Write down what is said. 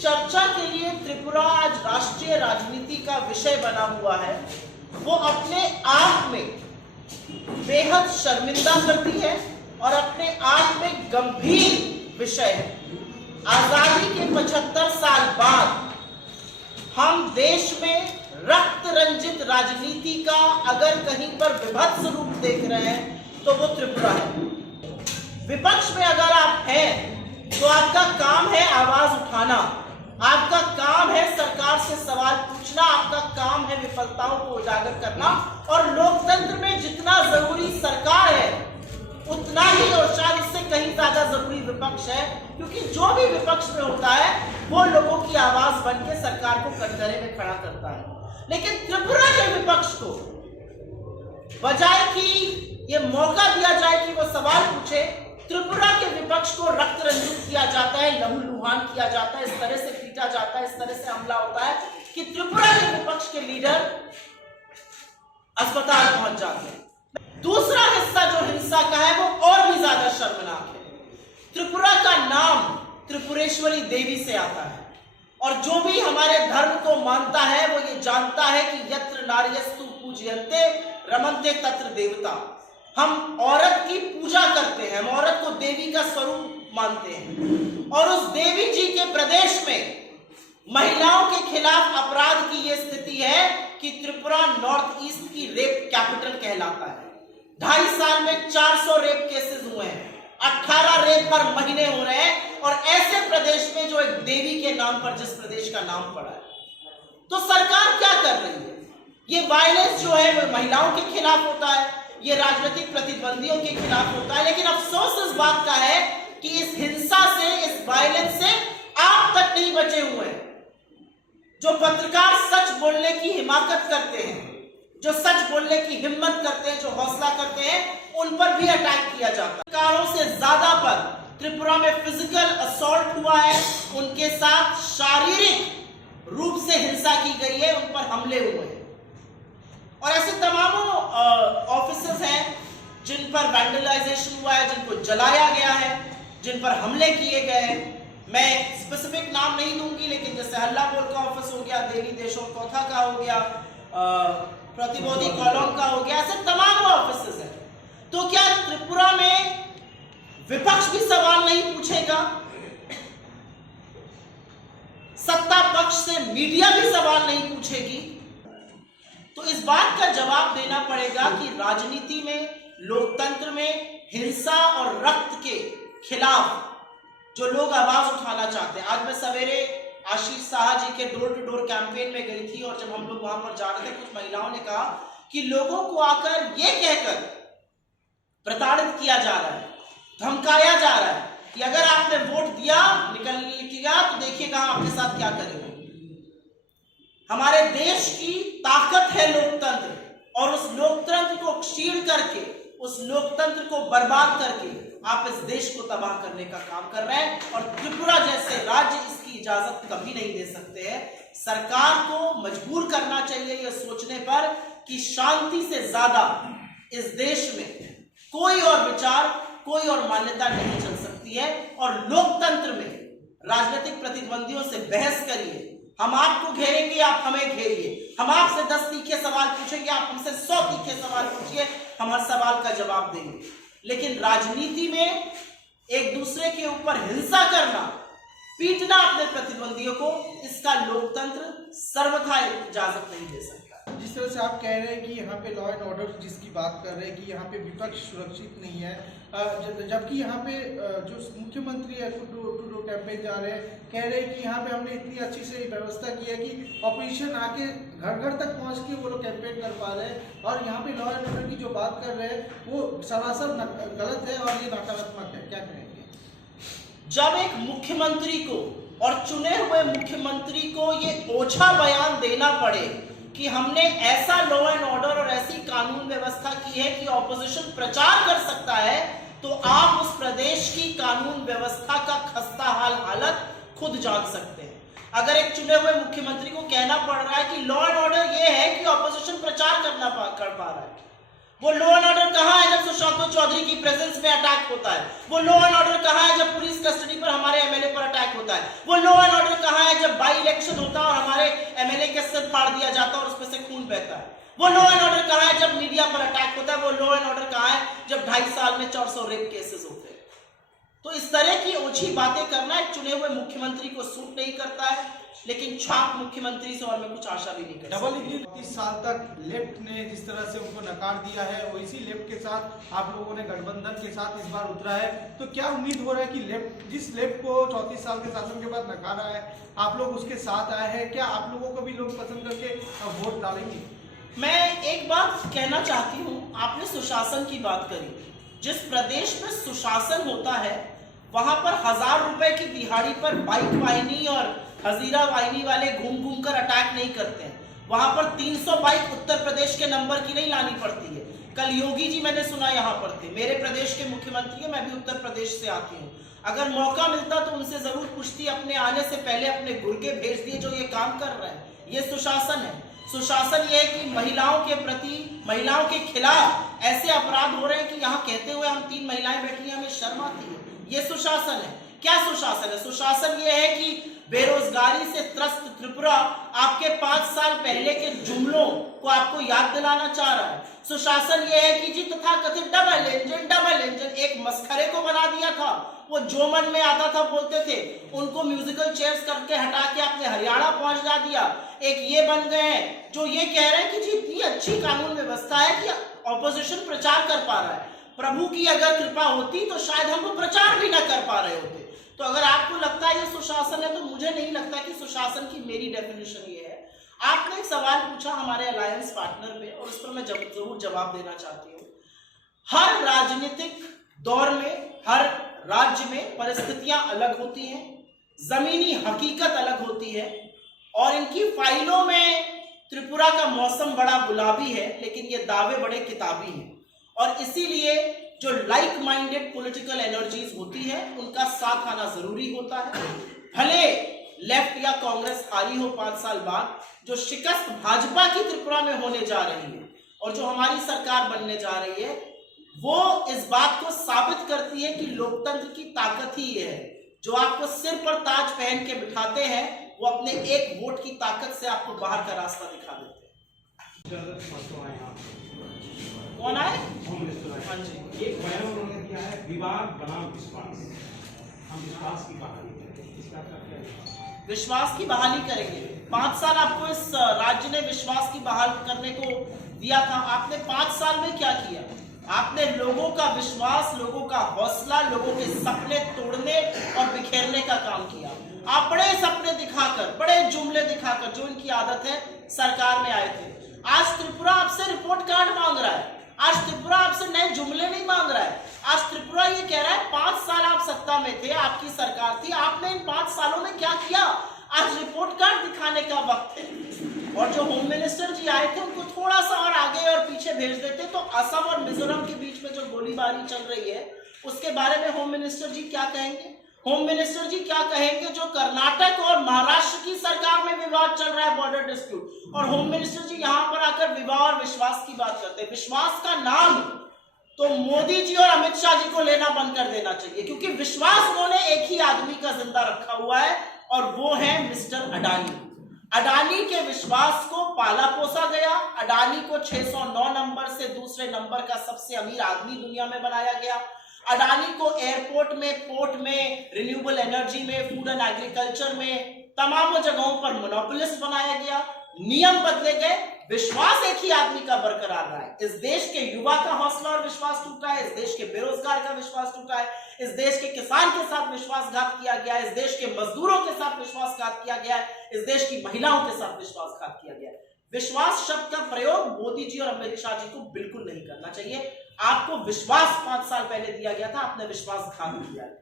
चर्चा के लिए त्रिपुरा आज राष्ट्रीय राजनीति का विषय बना हुआ है, वो अपने आप में बेहद शर्मिंदा करती है और अपने आप में गंभीर विषय है। आजादी के 75 साल बाद हम देश में रक्त रंजित राजनीति का अगर कहीं पर विभत्स रूप देख रहे हैं तो वो त्रिपुरा है। विपक्ष में अगर आप हैं तो आपका काम है आवाज उठाना, आपका काम है सरकार से सवाल पूछना, आपका काम है विफलताओं को उजागर करना। और लोकतंत्र में जितना जरूरी सरकार है उतना ही और शायद उससे कहीं ज्यादा जरूरी विपक्ष है, क्योंकि जो भी विपक्ष में होता है वो लोगों की आवाज बन के सरकार को कटघरे में खड़ा करता है। लेकिन त्रिपुरा के विपक्ष को बजाय कि ये मौका दिया जाए कि वो सवाल पूछे, त्रिपुरा के विपक्ष को रक्त रंजित किया जाता है, लहूलुहान किया जाता है, इस तरह से पीटा जाता है, इस तरह से हमला होता है कि त्रिपुरा के विपक्ष के लीडर अस्पताल पहुंच जाते हैं। दूसरा हिस्सा जो हिंसा का है वो और भी ज्यादा शर्मनाक है। त्रिपुरा का नाम त्रिपुरेश्वरी देवी से आता है और जो भी हमारे धर्म को मानता है वो ये जानता है कि यत्र नार्यस्तु पूज्यन्ते रमन्ते तत्र देवता। हम औरत की पूजा करते हैं, हम औरत को देवी का स्वरूप मानते हैं और उस देवी जी के प्रदेश में महिलाओं के खिलाफ अपराध की यह स्थिति है कि त्रिपुरा नॉर्थ ईस्ट की रेप कैपिटल कहलाता है। 2.5 साल में 400 रेप केसेस हुए हैं, 18 रेप हर महीने हो रहे हैं और ऐसे प्रदेश में जो एक देवी के नाम पर जिस प्रदेश का नाम पड़ा है। तो सरकार क्या कर रही है? ये वायलेंस जो है वो महिलाओं के खिलाफ होता है, ये राजनीतिक प्रतिद्वंदियों के खिलाफ होता है, लेकिन अफसोस इस बात का है कि इस हिंसा से, इस वायलेंस से आप तक नहीं बचे हुए हैं। जो पत्रकार सच बोलने की हिमाकत करते हैं, जो सच बोलने की हिम्मत करते हैं, जो हौसला करते हैं, उन पर भी अटैक किया जाता है। पत्रकारों से ज्यादा पर त्रिपुरा में फिजिकल असॉल्ट हुआ है, उनके साथ शारीरिक रूप से हिंसा की गई है, उन पर हमले हुए हैं। और ऐसे तमामों ऑफिसर्स हैं जिन पर वैंडलाइजेशन हुआ है, जिनको जलाया गया है, जिन पर हमले किए गए हैं। मैं स्पेसिफिक नाम नहीं दूंगी, लेकिन जैसे हल्लाबोल का ऑफिस हो गया, देवी देशों कौथा का हो गया, प्रतिबोधि कॉलम का हो गया, ऐसे तमाम ऑफिसेस हैं। तो क्या त्रिपुरा में विपक्ष भी सवाल नहीं पूछेगा? सत्ता पक्ष से मीडिया भी सवाल नहीं पूछेगी? तो इस बात का जवाब देना पड़ेगा कि राजनीति में, लोकतंत्र में हिंसा और रक्त के खिलाफ जो लोग आवाज उठाना चाहते हैं। आज मैं सवेरे आशीष शाह जी के डोर टू डोर कैंपेन में गई थी और जब हम लोग वहां पर जा रहे थे, कुछ महिलाओं ने कहा कि लोगों को आकर ये कहकर प्रताड़ित किया जा रहा है, धमकाया जा रहा है कि अगर आपने वोट दिया, निकल गया तो देखिएगा आपके साथ क्या करेंगे। हमारे देश की ताकत है लोकतंत्र और उस लोकतंत्र को क्षीण करके, उस लोकतंत्र को बर्बाद करके आप इस देश को तबाह करने का काम कर रहे हैं और त्रिपुरा जैसे राज्य इसकी इजाजत कभी नहीं दे सकते हैं। सरकार को मजबूर करना चाहिए यह सोचने पर कि शांति से ज्यादा इस देश में कोई और विचार, कोई और मान्यता नहीं चल सकती है। और लोकतंत्र में राजनीतिक प्रतिद्वंदियों से बहस करिए, हम आपको घेरेंगे, आप हमें घेरिए, हम आपसे 10 तीखे सवाल पूछेंगे, आप हमसे 100 तीखे सवाल पूछिए, हम हर सवाल का जवाब देंगे। लेकिन राजनीति में एक दूसरे के ऊपर हिंसा करना, पीटना अपने प्रतिद्वंदियों को, इसका लोकतंत्र सर्वथा इजाजत नहीं दे सकता। जिस तरह से आप कह रहे हैं कि यहाँ पे लॉ एंड ऑर्डर जिसकी बात कर रहे हैं कि यहाँ पे विपक्ष सुरक्षित नहीं है, जबकि यहाँ पे जो मुख्यमंत्री है टू कैंपेन जा रहे हैं, कह रहे हैं कि यहाँ पे हमने इतनी अच्छी से व्यवस्था की है कि ऑपोजिशन आके घर घर तक पहुँच के वो लोग कैंपेन कर पा रहे हैं और यहाँ पे लॉ एंड ऑर्डर की जो बात कर रहे हैं वो सरासर गलत है और ये नकारात्मक है। क्या कहेंगे? जब एक मुख्यमंत्री को और चुने हुए मुख्यमंत्री को ये ओछा बयान देना पड़े कि हमने ऐसा लॉ एंड ऑर्डर और ऐसी कानून व्यवस्था की है कि ऑपोजिशन प्रचार कर सकता है, तो आप उस प्रदेश की कानून व्यवस्था का खस्ता हालत खुद जान सकते हैं। अगर एक चुने हुए मुख्यमंत्री को कहना पड़ रहा है कि लॉ एंड ऑर्डर ये है कि ऑपोजिशन प्रचार कर पा रहा है, वो लॉ एंड ऑर्डर कहां है जब सुशांत चौधरी की प्रेजेंस में अटैक होता है? वो लॉ एंड ऑर्डर कहां है जब पुलिस कस्टडी पर हमारे एमएलए पर अटैक होता है? वो लॉ एंड ऑर्डर कहां है जब बाई इलेक्शन होता है और हमारे एमएलए के सिर फाड़ दिया जाता है और उसमें से खून बहता है? वो लॉ एंड ऑर्डर कहाँ है जब मीडिया पर अटैक होता है? वो लॉ एंड ऑर्डर कहाँ है जब 2.5 साल में 400 रेप केसेस होते हैं? तो इस तरह की ओछी बातें करना एक चुने हुए मुख्यमंत्री को सूट नहीं करता है, लेकिन छाप मुख्यमंत्री से और मैं कुछ आशा भी नहीं करता। डबल इंजन 30 साल तक लेफ्ट ने जिस तरह से उनको नकार दिया है, वो इसी लेफ्ट के साथ आप लोगों ने गठबंधन के साथ इस बार उतरा है, तो क्या उम्मीद हो रहा है कि लेफ्ट जिस लेफ्ट को 34 साल के शासन के बाद नकारा है, आप लोग उसके साथ आए हैं, क्या आप लोगों को भी लोग पसंद करके वोट डालेंगे? मैं एक बात कहना चाहती हूँ, आपने सुशासन की बात करी। जिस प्रदेश में सुशासन होता है वहां पर 1000 रुपए की दिहाड़ी पर बाइक वाहिनी और हजीरा वाहिनी वाले घूम घूम कर अटैक नहीं करते हैं। वहां पर 300 बाइक उत्तर प्रदेश के नंबर की नहीं लानी पड़ती है। कल योगी जी मैंने सुना यहाँ पर थे, मेरे प्रदेश के मुख्यमंत्री है, मैं भी उत्तर प्रदेश से आती हूँ। अगर मौका मिलता तो उनसे जरूर पूछती, अपने आने से पहले अपने गुर्गे भेज दिए जो ये काम कर रहे हैं। ये सुशासन है। सुशासन ये है कि महिलाओं के प्रति, महिलाओं के खिलाफ ऐसे अपराध हो रहे हैं कि यहाँ कहते हुए हम 3 महिलाएं बैठी हैं, हमें शर्म आती है। ये सुशासन है। क्या सुशासन है? सुशासन ये है कि बेरोजगारी से त्रस्त त्रिपुरा आपके 5 साल पहले के जुमलों को आपको याद दिलाना चाह रहा है। सुशासन ये है कि जी तथाकथित डबल इंजन एक मस्खरे को बना दिया था। वो जो मन में आता था बोलते थे, उनको म्यूजिकल चेयर्स करके हटा के आपने हरियाणा पहुंचा दिया। एक ये बन गए हैं जो ये कह रहे हैं कि जी इतनी अच्छी कानून व्यवस्था है कि ऑपोजिशन प्रचार कर पा रहा है। प्रभु की अगर कृपा होती तो शायद हम वो प्रचार भी ना कर पा रहे होते। तो अगर आपको लगता है ये सुशासन है, तो मुझे नहीं लगता कि सुशासन की मेरी डेफिनेशन ये है। आपने एक सवाल पूछा हमारे अलायंस पार्टनर पे, और उस पर मैं जरूर जवाब देना चाहती हूँ। हर राजनीतिक दौर में, हर राज्य में परिस्थितियां अलग होती हैं, जमीनी हकीकत अलग होती है, और इनकी फाइलों में त्रिपुरा का मौसम बड़ा गुलाबी है, लेकिन ये दावे बड़े किताबी हैं। और इसीलिए जो लाइक माइंडेड पॉलिटिकल एनर्जीज होती है उनका साथ आना जरूरी होता है। भले लेफ्ट या कांग्रेस हारी हो 5 साल बाद, जो शिकस्त भाजपा की त्रिपुरा में होने जा रही है और जो हमारी सरकार बनने जा रही है, वो इस बात को साबित करती है कि लोकतंत्र की ताकत ही ये है। जो आपको सिर पर ताज पहन के बिठाते हैं, वो अपने एक वोट की ताकत से आपको बाहर का रास्ता दिखा देते हैं। कौन आए? हाँ जी। एक बयान उन्होंने किया है, विवाद बनाम विश्वास, हम विश्वास की बहाली करेंगे। इसका क्या है? विश्वास की बहाली करेंगे। 5 साल आपको इस राज्य ने विश्वास की बहाल करने को दिया था। आपने 5 साल में क्या किया? आपने लोगों का विश्वास, लोगों का हौसला, लोगों के सपने तोड़ने और बिखेरने का काम किया। आप बड़े सपने दिखाकर, बड़े जुमले दिखाकर, जो इनकी आदत है, सरकार में आए थे। आज त्रिपुरा आपसे रिपोर्ट कार्ड मांग रहा है। आज त्रिपुरा आपसे नए जुमले नहीं मांग रहा है। आज त्रिपुरा ये कह रहा है 5 साल आप सत्ता में थे, आपकी सरकार थी, आपने इन 5 सालों में क्या किया? आज रिपोर्ट कार्ड दिखाने का वक्त है। और जो होम मिनिस्टर जी आए थे, उनको थोड़ा सा और आगे और पीछे भेज देते तो असम और मिजोरम के बीच में जो गोलीबारी चल रही है, उसके बारे में होम मिनिस्टर जी क्या कहेंगे? होम मिनिस्टर जी क्या कहेंगे जो कर्नाटक और महाराष्ट्र की सरकार में विवाद चल रहा है, बॉर्डर डिस्प्यूट, और होम मिनिस्टर जी यहां पर आकर विवाह और विश्वास की बात करते हैं। विश्वास का नाम तो मोदी जी और अमित शाह जी को लेना बंद कर देना चाहिए, क्योंकि विश्वास उन्होंने एक ही आदमी का जिंदा रखा हुआ है, और वो है मिस्टर अडानी। अडानी के विश्वास को पाला पोसा गया। अडानी को 609 नंबर से दूसरे नंबर का सबसे अमीर आदमी दुनिया में बनाया गया। अडानी को एयरपोर्ट में, पोर्ट में, रिन्यूएबल एनर्जी में, फूड एंड एग्रीकल्चर में, तमाम जगहों पर मोनोपोलिस्ट बनाया गया। नियम बदले गए, विश्वास एक ही आदमी का बरकरार रहा है। इस देश के युवा का हौसला और विश्वास टूटा है, इस देश के बेरोजगार का विश्वास टूटा है, इस देश के किसान के साथ विश्वासघात किया गया है, इस देश के मजदूरों के साथ विश्वासघात किया गया है, इस देश की महिलाओं के साथ विश्वासघात किया गया है। विश्वास शब्द का प्रयोग मोदी जी और अमित शाह जी को बिल्कुल नहीं करना चाहिए। आपको विश्वास 5 साल पहले दिया गया था, आपने विश्वासघात किया है।